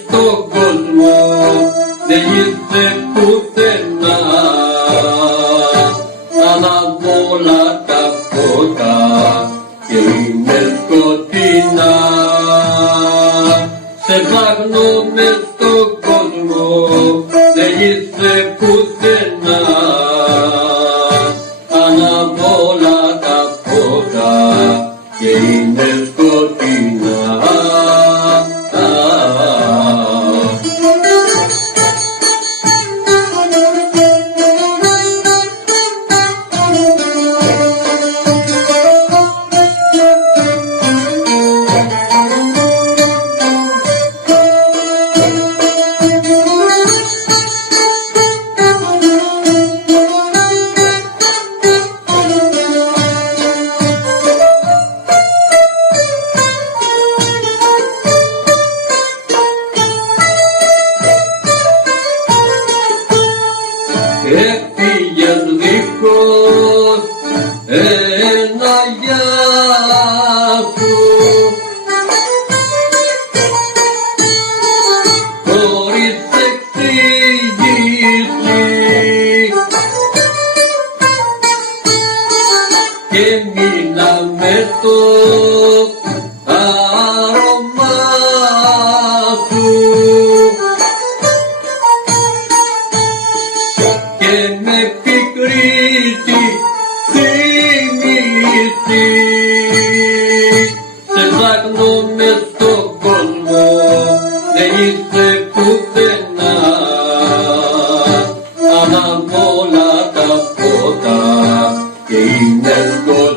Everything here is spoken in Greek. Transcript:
στον κόσμο δεν είσαι πουθενά. Αναβόλα τα φώτα και είναι σκοτεινά. Σε ψάχνω μες στον κόσμο δεν είσαι πουθενά. Αναβόλα τα φώτα και είναι σκοτεινά. Έφυγες δίχως ένα γεια σου, χωρίς εξήγηση, και μείνα με το άρωμά σου και με πικρίτη θύμηση. Σε ψάχνω μες στον κόσμο δεν είσαι πουθενά. Αναβόλα τα φώτα και είναι σκοτεινά.